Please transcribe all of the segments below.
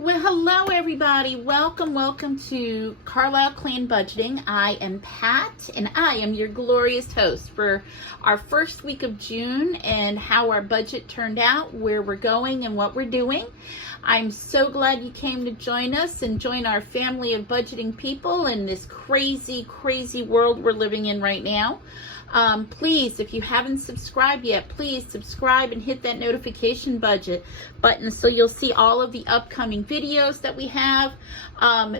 Well, hello everybody. Welcome to Carlisle Clan Budgeting. I am Pat and I am your glorious host for our first week of June and how our budget turned out, where we're going and what we're doing. I'm so glad you came to join us and join our family of budgeting people in this crazy world we're living in right now. Please, if you haven't subscribed yet, please subscribe and hit that notification button so you'll see all of the upcoming videos that we have.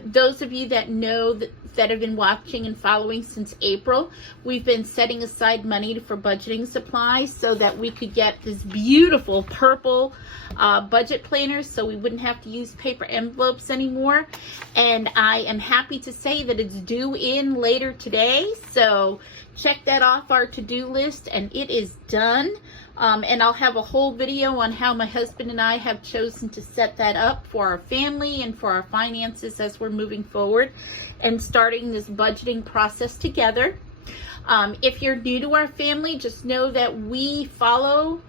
Those of you that know that have been watching and following since April, we've been setting aside money for budgeting supplies so that we could get this beautiful purple budget planners so we wouldn't have to use paper envelopes anymore. And I am happy to say that it's due in later today, so check that off our to-do list, and it is done. And I'll have a whole video on how my husband and I have chosen to set that up for our family and for our finances as we're moving forward and starting this budgeting process together. If you're new to our family, just know that we follow,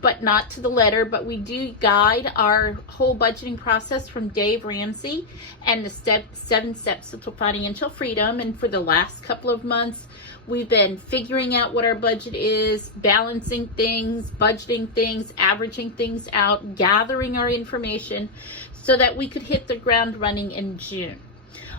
but not to the letter, but we do guide our whole budgeting process from Dave Ramsey and the 7 steps to financial freedom. And for the last couple of months, we've been figuring out what our budget is, balancing things, budgeting things, averaging things out, gathering our information so that we could hit the ground running in June.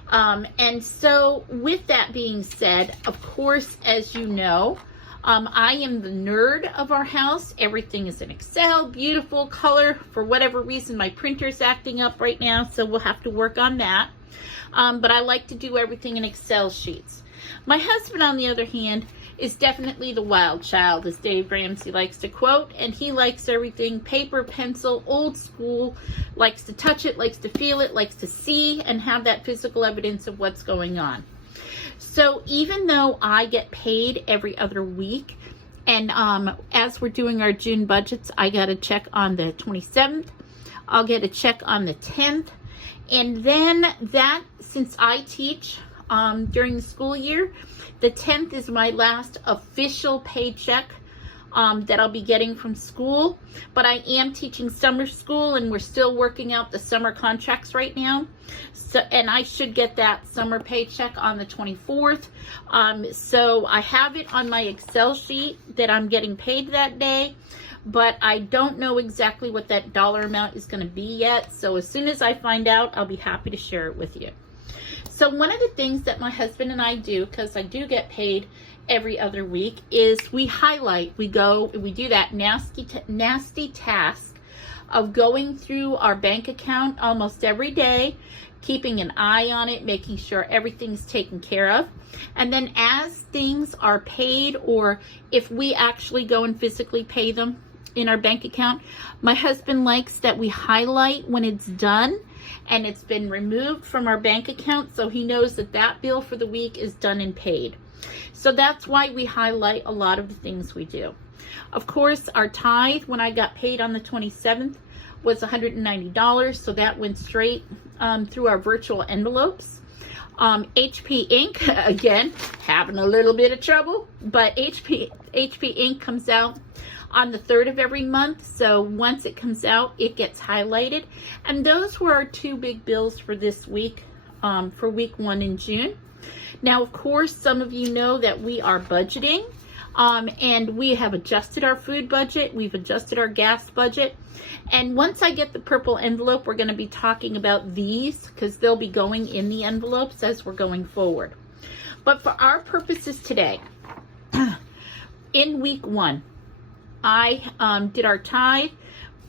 And so with that being said, of course, as you know, I am the nerd of our house. Everything is in Excel, beautiful color. For whatever reason, my printer's acting up right now, so we'll have to work on that. But I like to do everything in Excel sheets. My husband, on the other hand, is definitely the wild child, as Dave Ramsey likes to quote, and he likes everything paper, pencil, old school, likes to touch it, likes to feel it, likes to see and have that physical evidence of what's going on. So even though I get paid every other week, and as we're doing our June budgets, I got a check on the 27th, I'll get a check on the 10th, and then that, since I teach during the school year, the 10th is my last official paycheck that I'll be getting from school. But I am teaching summer school and we're still working out the summer contracts right now. So, and I should get that summer paycheck on the 24th. So I have it on my Excel sheet that I'm getting paid that day, but I don't know exactly what that dollar amount is going to be yet. So as soon as I find out, I'll be happy to share it with you. So one of the things that my husband and I do, because I do get paid every other week, is we highlight, we do that nasty task of going through our bank account almost every day, keeping an eye on it, making sure everything's taken care of. And then as things are paid, or if we actually go and physically pay them in our bank account, my husband likes that we highlight when it's done and it's been removed from our bank account, so he knows that that bill for the week is done and paid. So that's why we highlight a lot of the things we do. Of course, our tithe, when I got paid on the 27th, was $190, so that went straight through our virtual envelopes. HP Inc., again, having a little bit of trouble, but HP Inc. comes out on the 3rd of every month, so once it comes out, it gets highlighted. And those were our two big bills for this week, for week 1 in June. Now, of course, some of you know that we are budgeting, and we have adjusted our food budget, we've adjusted our gas budget, and once I get the purple envelope, we're going to be talking about these, because they'll be going in the envelopes as we're going forward. But for our purposes today, in week 1, I did our tithe,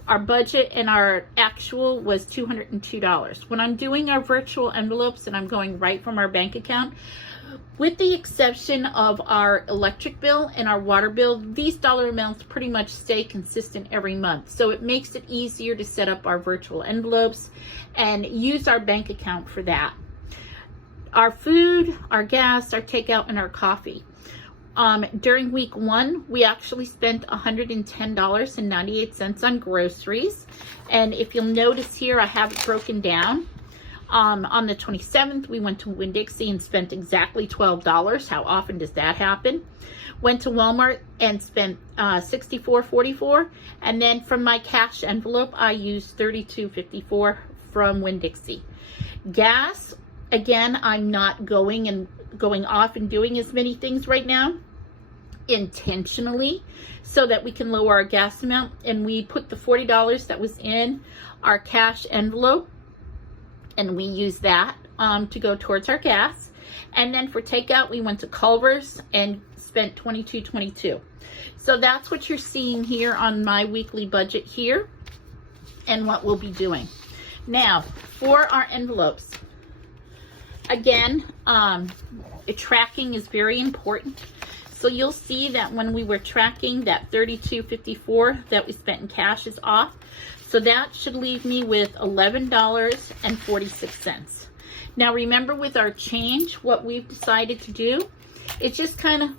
our budget, and our actual was $202. When I'm doing our virtual envelopes and I'm going right from our bank account, with the exception of our electric bill and our water bill, these dollar amounts pretty much stay consistent every month. So it makes it easier to set up our virtual envelopes and use our bank account for that. Our food, our gas, our takeout, and our coffee. During week 1, we actually spent $110.98 on groceries. And if you'll notice here, I have it broken down. On the 27th, we went to Winn-Dixie and spent exactly $12. How often does that happen? went to Walmart and spent $64.44, and then from my cash envelope I used $32.54 from Winn-Dixie. Gas, again, I'm not going off and doing as many things right now intentionally so that we can lower our gas amount, and we put the $40 that was in our cash envelope and we use that to go towards our gas. And then for takeout, we went to Culver's and spent $22.22. So that's what you're seeing here on my weekly budget here and what we'll be doing. Now, for our envelopes, again, tracking is very important. So you'll see that when we were tracking, that $32.54 that we spent in cash is off. So that should leave me with $11.46. Now remember, with our change, what we've decided to do is just kind of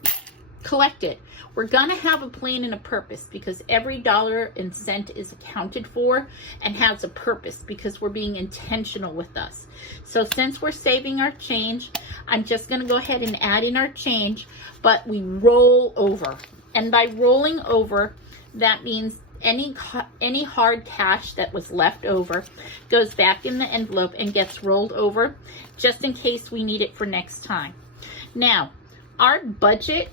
collect it. We're gonna have a plan and a purpose, because every dollar and cent is accounted for and has a purpose, because we're being intentional with us. So since we're saving our change, I'm just gonna go ahead and add in our change, but we roll over. And by rolling over, that means any hard cash that was left over goes back in the envelope and gets rolled over, just in case we need it for next time. Now, our budget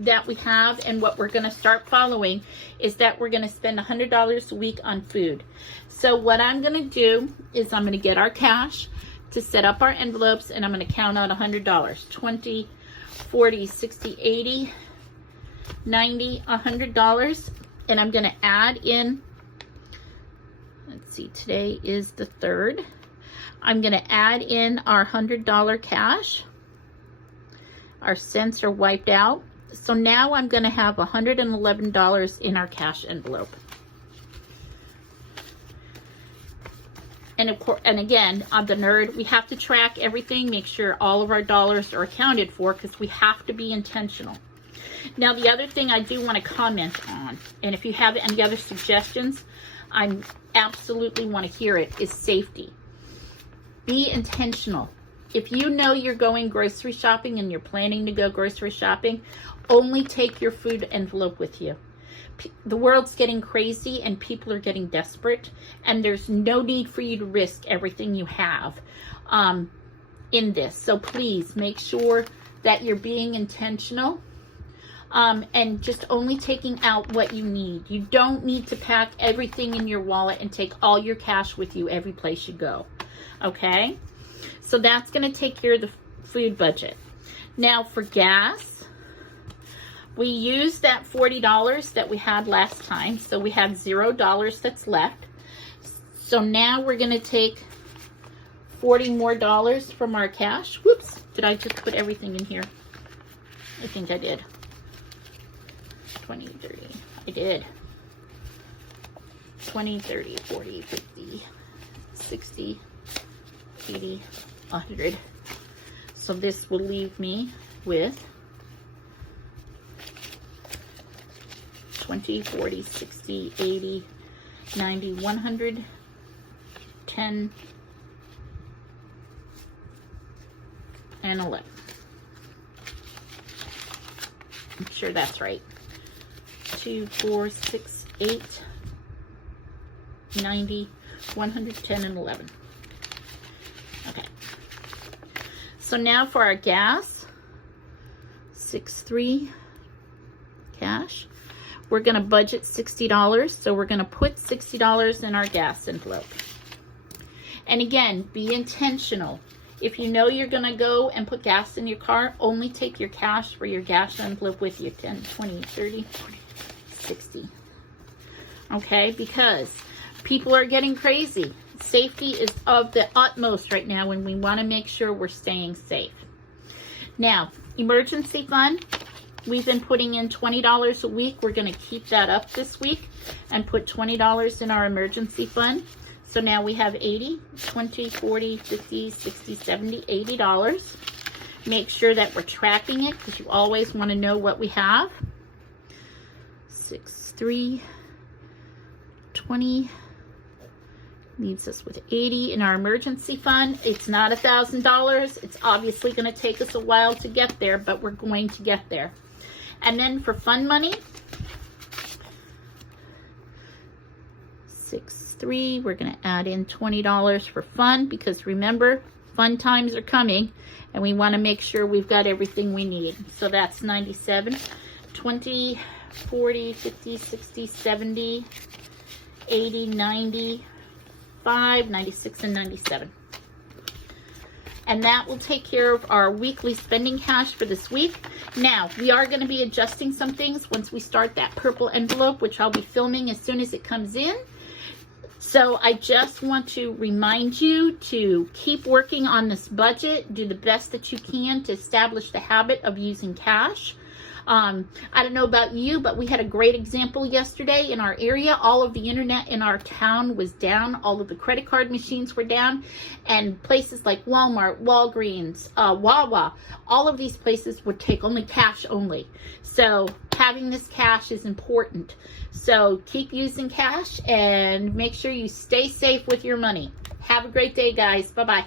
that we have and what we're going to start following is that we're going to spend $100 a week on food. So what I'm going to do is I'm going to get our cash to set up our envelopes, and I'm going to count out $100. 20, 40, 60, 80, 90, $100. And I'm going to add in, let's see, today is the 3rd. I'm going to add in our $100 cash. Our cents are wiped out. So now I'm going to have $111 in our cash envelope. And of course, and again, on the nerd, we have to track everything, make sure all of our dollars are accounted for, because we have to be intentional. Now, the other thing I do want to comment on, and if you have any other suggestions, I absolutely want to hear it, is safety. Be intentional. If you know you're going grocery shopping and you're planning to go grocery shopping, only take your food envelope with you. The world's getting crazy and people are getting desperate, and there's no need for you to risk everything you have in this. So please make sure that you're being intentional. And just only taking out what you need. You don't need to pack everything in your wallet and take all your cash with you every place you go. Okay? So that's going to take care of the food budget. Now for gas, we used that $40 that we had last time. So we have $0 that's left. So now we're going to take $40 more from our cash. Whoops, did I just put everything in here? I think I did. 20, 30, I did. 20, 30, 40, 50, 60, 80, 100. So this will leave me with 20, 40, 60, 80, 90, 100, 10, and 11. I'm sure that's right. 2, 4, 6, 8, 90, 110, and 11. Okay. So now for our gas, 6.3 cash. We're going to budget $60, so we're going to put $60 in our gas envelope. And again, be intentional. If you know you're going to go and put gas in your car, only take your cash for your gas envelope with you. 10, 20, 30, 40, 60. Okay, because people are getting crazy. Safety is of the utmost right now, and we want to make sure we're staying safe. Now, emergency fund, we've been putting in $20 a week. We're going to keep that up this week and put $20 in our emergency fund. So now we have 80, 20, 40, 50, 60, 70, $80. Make sure that we're tracking it, because you always want to know what we have. 6, 3, 20, leaves us with 80 in our emergency fund. It's not $1,000. It's obviously going to take us a while to get there, but we're going to get there. And then for fun money, 6.3, we're going to add in $20 for fun, because remember, fun times are coming and we want to make sure we've got everything we need. So that's 97, 20, 40, 50, 60, 70, 80, 95, 96, and 97. And that will take care of our weekly spending cash for this week. Now, we are going to be adjusting some things once we start that purple envelope, which I'll be filming as soon as it comes in. So I just want to remind you to keep working on this budget. Do the best that you can to establish the habit of using cash. I don't know about you, but we had a great example yesterday in our area. All of the internet in our town was down. All of the credit card machines were down. And places like Walmart, Walgreens, Wawa, all of these places would take only cash only. So having this cash is important. So keep using cash and make sure you stay safe with your money. Have a great day, guys. Bye-bye.